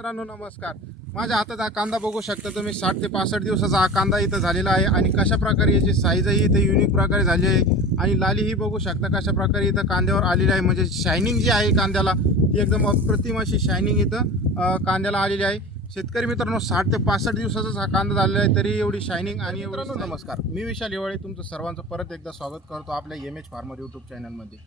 मित्रांनो नमस्कार. माझ्या हातात हा कांदा बघू शकता तुम्ही. साठ ते पासष्ट दिवसाचा हा कांदा इथं झालेला आहे आणि कशा प्रकारे याची साईजही इथे युनिक प्रकारे झाली आहे आणि लालीही बघू शकता कशा प्रकारे इथं कांद्यावर आलेली आहे. म्हणजे शायनिंग जी आहे कांद्याला ती एकदम अप्रतिम अशी शायनिंग इथं कांद्याला आलेली आहे. शेतकरी मित्रांनो साठ ते पासष्ट दिवसाचाच हा कांदा झालेला आहे तरी एवढी शायनिंग आणि नमस्कार. मी विशाल हिवाळे तुमचं सर्वांचं परत एकदा स्वागत करतो आपल्या एम एच फार्मर यूट्यूब चॅनलमध्ये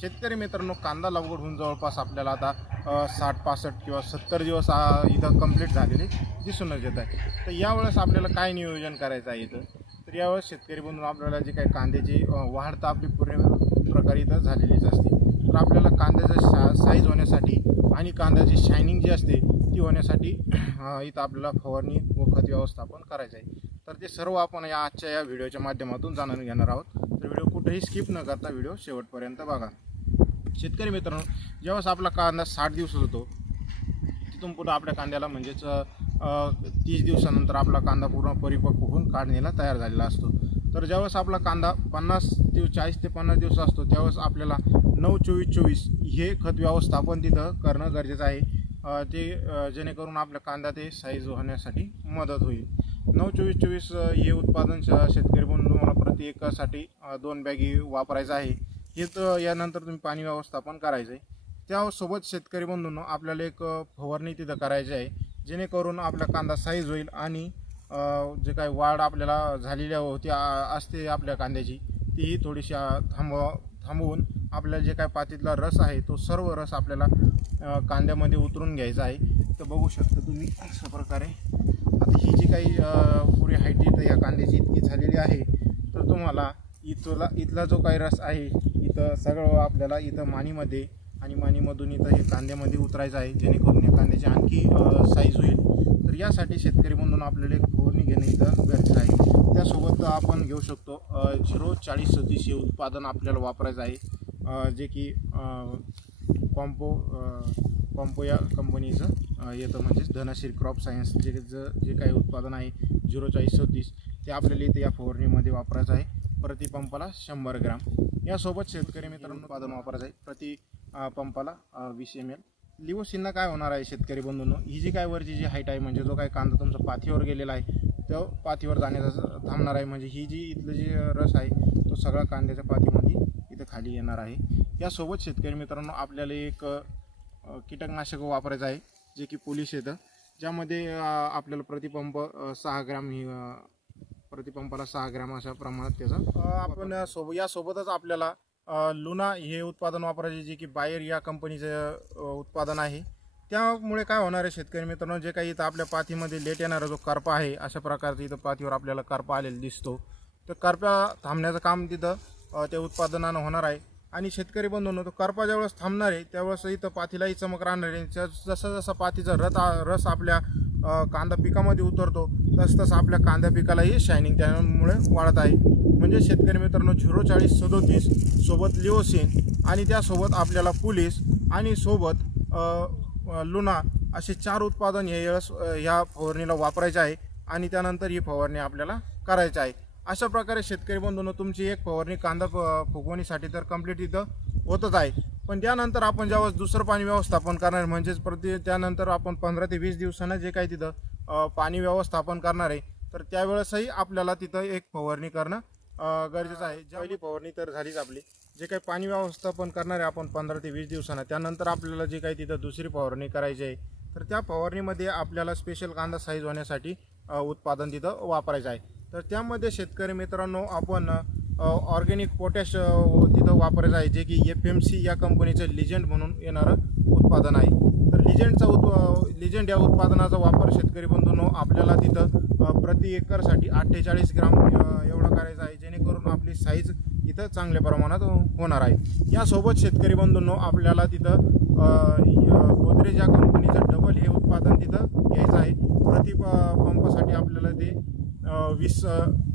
शेतकरी मित्रांनो कांदा लागवड होऊन जवळपास आपल्याला आता साठ पासष्ट किंवा सत्तर दिवस इथं कंप्लीट झालेले दिसूनच येत आहे. तर यावेळेस आपल्याला काय नियोजन करायचं आहे इथं? तर यावेळेस शेतकरी बंधून आपल्याला जे काही कांद्याची अ, वाढ तर आपली पूर्ण प्रकारे इथं झालेलीच असते. तर आपल्याला कांद्याचा शा साईज होण्यासाठी आणि कांद्याची शायनिंग जी असते ती होण्यासाठी इथं आपल्याला फवारणी व खत व्यवस्थापन करायचं आहे. तर ते सर्व आपण या आजच्या या व्हिडिओच्या माध्यमातून जाणून घेणार आहोत. तर व्हिडिओ कुठेही स्किप न करता व्हिडिओ शेवटपर्यंत बघा. शेतकरी मित्रांनो जेव्हा आपला कांदा साठ दिवस होतो तिथून पुढं आपल्या कांद्याला म्हणजेच तीस दिवसानंतर आपला कांदा पूर्ण परिपक्व होऊन काढणीला तयार झालेला असतो. तर ज्यावेळेस आपला कांदा पन्नास दिवस चाळीस ते पन्नास दिवस असतो त्यावेळेस आपल्याला नऊ चोवीस चोवीस हे खत व्यवस्थापन तिथं करणं गरजेचं आहे. ते जेणेकरून आपल्या कांदा ते साईज होण्यासाठी मदत होईल. नऊ चोवीस चोवीस हे उत्पादन श- शेतकरी म्हणून तुम्हाला प्रति एकासाठी दोन बॅगी वापरायचं आहे. हे तर यानंतर तुम्ही पाणी व्यवस्थापन करायचं आहे त्यासोबत शेतकरी बंधूंनो आपल्याला एक फवारणी तिथं करायची आहे. जेणेकरून आपला कांदा साईज होईल आणि जे काही वाढ आपल्याला झालेली होती असते आपल्या कांद्याची तीही थोडीशी थांब थांबवून आपल्याला जे काय पातीतला रस आहे तो सर्व रस आपल्याला कांद्यामध्ये उतरून घ्यायचा आहे. तर बघू शकता तुम्ही अशा प्रकारे. आता ही जी काही पुरी हाईट या कांद्याची इतकी झालेली आहे. तर तुम्हाला इथला इथला जो काही रस आहे इथं सगळं आपल्याला इथं मानीमध्ये आणि मानीमधून इथं हे कांद्यामध्ये उतरायचं आहे जेणेकरून या कांद्याची आणखी साईज होईल. तर यासाठी शेतकरी म्हणून आपल्याला एक फवारणी घेणे इथं गरजेचं आहे. त्यासोबत आपण घेऊ शकतो झिरो चाळीस सतीश हे उत्पादन आपल्याला वापरायचं आहे. जे की कॉम्पो कॉम्पो या कंपनीचं येतं म्हणजेच धनाशीर क्रॉप सायन्स जे ज जे काही उत्पादन आहे झिरो चाळीस सतीस ते आपल्याला इथे या फवारणीमध्ये वापरायचं आहे. प्रति पंपाला शंभर ग्राम. यासोबत शेतकरी मित्रांनो उत्पादन वापरायचं आहे. प्रति पंपाला वीस एम एल लिओसिनला काय होणार आहे शेतकरी बंधूंनो? ही जी काय वरची जी हाईट आहे म्हणजे जो काय कांदा तुमचा पाथीवर गेलेला आहे तो पाथीवर जाण्याचा थांबणार आहे. म्हणजे ही जी इथलं जे रस आहे तो सगळा कांद्याच्या पाथीमध्ये इथं खाली येणार आहे. यासोबत शेतकरी मित्रांनो आपल्याला एक कीटकनाशक वापरायचं आहे जे की पोलीस येतं. ज्यामध्ये आपल्याला प्रतिपंप सहा ग्राम ही प्रतिपंपाला सहा ग्राम अशा प्रमाणात त्याचा आपण सोब यासोबतच आपल्याला लुना हे उत्पादन वापरायचे जे की बायर या कंपनीचं उत्पादन आहे. त्यामुळे काय होणार आहे शेतकरी मित्रांनो? जे काही इथं आपल्या पाथीमध्ये लेट येणारा जो करपा आहे अशा प्रकारचा इथं पाथीवर आपल्याला करपा आलेला दिसतो. तर करप्या थांबण्याचं काम तिथं त्या उत्पादनानं होणार आहे. आणि शेतकरी बंधूंनो तो करपा ज्यावेळेस थांबणार आहे त्यावेळेस इथं पाथीलाही चमक राहणार आहे. ज- जसा जसा पाथीचा रथ रस आपल्या कांदा पिकामध्ये उतरतो तस तसं आपल्या कांदा पिकालाही शायनिंग त्यामुळे वाढत आहे. म्हणजे शेतकरी मित्रांनो झिरो चाळीस सदोतीस सोबत लिओसिन आणि त्यासोबत आपल्याला पुलीस आणि सोबत लुना असे चार उत्पादन हे यस ह्या फवारणीला वापरायचे आहे आणि त्यानंतर ही फवारणी आपल्याला करायची आहे. अशा प्रकारे शेतकरी बंधूंनो तुमची एक फवारणी कांदा फ- फुगवणीसाठी तर कंप्लीट इथं होतच आहे. पण त्यानंतर आपण ज्यावेळेस दुसरं पाणी व्यवस्थापन करणार म्हणजेच प्रति त्यानंतर आपण पंधरा ते वीस दिवसानं जे काही तिथं पाणी व्यवस्थापन करणार आहे तर त्यावेळेसही आपल्याला तिथं एक फवारणी करणं गरजेचं आहे. ज्या पहिली फवारणी तर झालीच आपली. जे काही पाणी व्यवस्थापन करणार आहे आपण पंधरा ते वीस दिवसानं त्यानंतर आपल्याला जे काही तिथं दुसरी फवारणी करायची आहे तर त्या फवारणीमध्ये आपल्याला स्पेशल कांदा साईज होण्यासाठी उत्पादन तिथं वापरायचं आहे. तर त्यामध्ये शेतकरी मित्रांनो आपण ऑर्गॅनिक पोटॅश तिथं वापरायचं आहे जे की एफ एम सी या कंपनीचं लिजंड म्हणून येणारं उत्पादन आहे. तर लिजंडचा उत् लिजंड या उत्पादनाचा वापर शेतकरी बंधूंनो आपल्याला तिथं प्रति एकरसाठी अठ्ठेचाळीस ग्राम एवढं करायचं आहे जेणेकरून आपली साईज इथं चांगल्या प्रमाणात होणार आहे. यासोबत शेतकरी बंधूंनो आपल्याला तिथं गोदरेज या कंपनीचं डबल हे उत्पादन तिथं घ्यायचं आहे. प्रति प- पंपासाठी आपल्याला ते वीस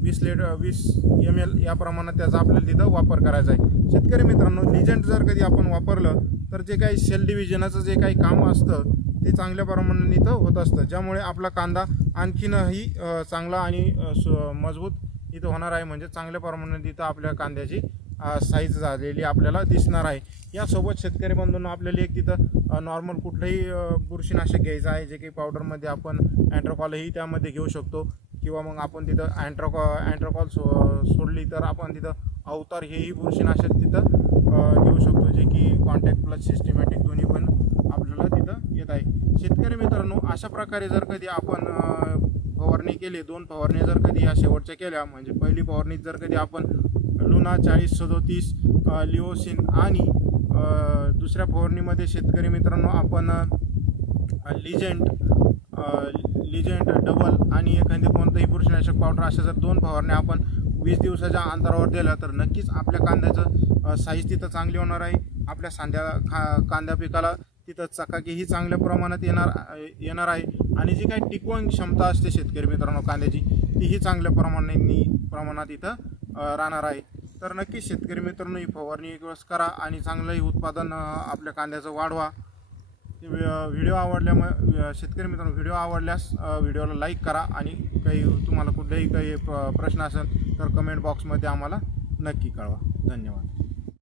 वीस लिटर वीस एम एल या प्रमाणात त्याचा आपल्याला तिथं वापर करायचा आहे. शेतकरी मित्रांनो लिजंट जर कधी आपण वापरलं तर जे काही सेल डिव्हिजनाचं जे काही काम असतं ते चांगल्या प्रमाणाने इथं होत असतं. ज्यामुळे आपला कांदा आणखीनही चांगला आणि मजबूत इथं होणार आहे. म्हणजे चांगल्या प्रमाणात इथं आपल्या कांद्याची साईज झालेली आपल्याला दिसणार आहे. यासोबत शेतकरी बंधूंना आपल्याला एक तिथं नॉर्मल कुठलंही बुरशीनाशक घ्यायचं आहे. जे काही पावडरमध्ये आपण अँट्रोकॉलही त्यामध्ये घेऊ शकतो. किंवा मग आपण तिथं अँट्रोकॉ अँट्रोकॉल सो सोडली तर आपण तिथं अवतार हेही बुरशीनाशक तिथं घेऊ शकतो जे की कॉन्टॅक्ट प्लस सिस्टमॅटिक दोन्ही पण आपल्याला तिथं येत आहे. शेतकरी मित्रांनो अशा प्रकारे जर कधी आपण फवारणी केली दोन फवारणी जर कधी या शेवटच्या केल्या म्हणजे पहिली फवारणी जर कधी आपण लुना चाळीस सदोतीस लिओसिन आणि दुसऱ्या फवारणीमध्ये शेतकरी मित्रांनो आपण लिजेंट लिजेंट डबल आणि एखादी कोणतंही बुरशीनाशक पावडर अशा जर दोन फवारण्या आपण वीस दिवसाच्या अंतरावर दिल्या तर नक्कीच आपल्या कांद्याचं साईज तिथं चांगली होणार आहे. आपल्या सांध्या खा कांद्या पिकाला तिथं चकाकीही चांगल्या प्रमाणात येणार येणार आहे. आणि जी काही टिकवण क्षमता असते शेतकरी मित्रांनो कांद्याची तीही चांगल्या प्रमाणाने प्रमाणात इथं राहणार आहे. तर नक्कीच शेतकरी मित्रांनो ही फवारणी एक वेळेस करा आणि चांगलंही उत्पादन आपल्या कांद्याचं वाढवा. व्हि- व्हिडिओ आवडल्यामुळे शेतकरी मित्रांनो व्हिडिओ आवडल्यास व्हिडिओला लाईक करा आणि काही तुम्हाला कुठलेही काही प्रश्न असेल तर कमेंट बॉक्समध्ये आम्हाला नक्की कळवा. धन्यवाद.